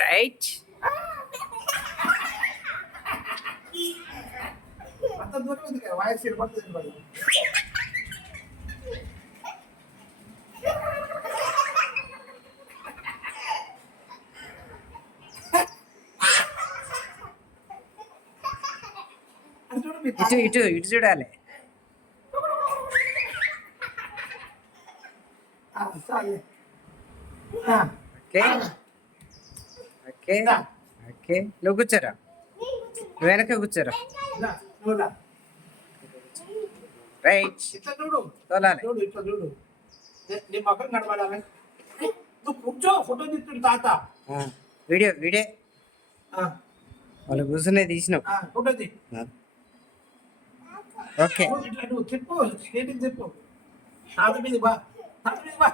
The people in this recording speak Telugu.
రైట్. అంత దూరం ఉంది కదా వాయిస్ వినపడుతుంది మరి. ఇటు ఇటు ఇటు చూడాలి. చాలు. Okay okay okay. నువ్వు కూర్చోరా, నువ్వు వెనక కూర్చోరా. రైట్. ఇట్లా చూడు, తోలాలి. చూడు ఇట్లా చూడు. నీ మొఖం కనబడాలి. నువ్వు కూర్చో, ఫోటో తీస్తుడు తాత. వీడియో వీడియో వాళ్ళు కూర్చునే తీసినావు. ఫోటో తీ. ఓకే. ఇట్లా నువ్వు తిప్పు, స్టేటింగ్ తిప్పు. తాత మీద బా, తాత మీద బా.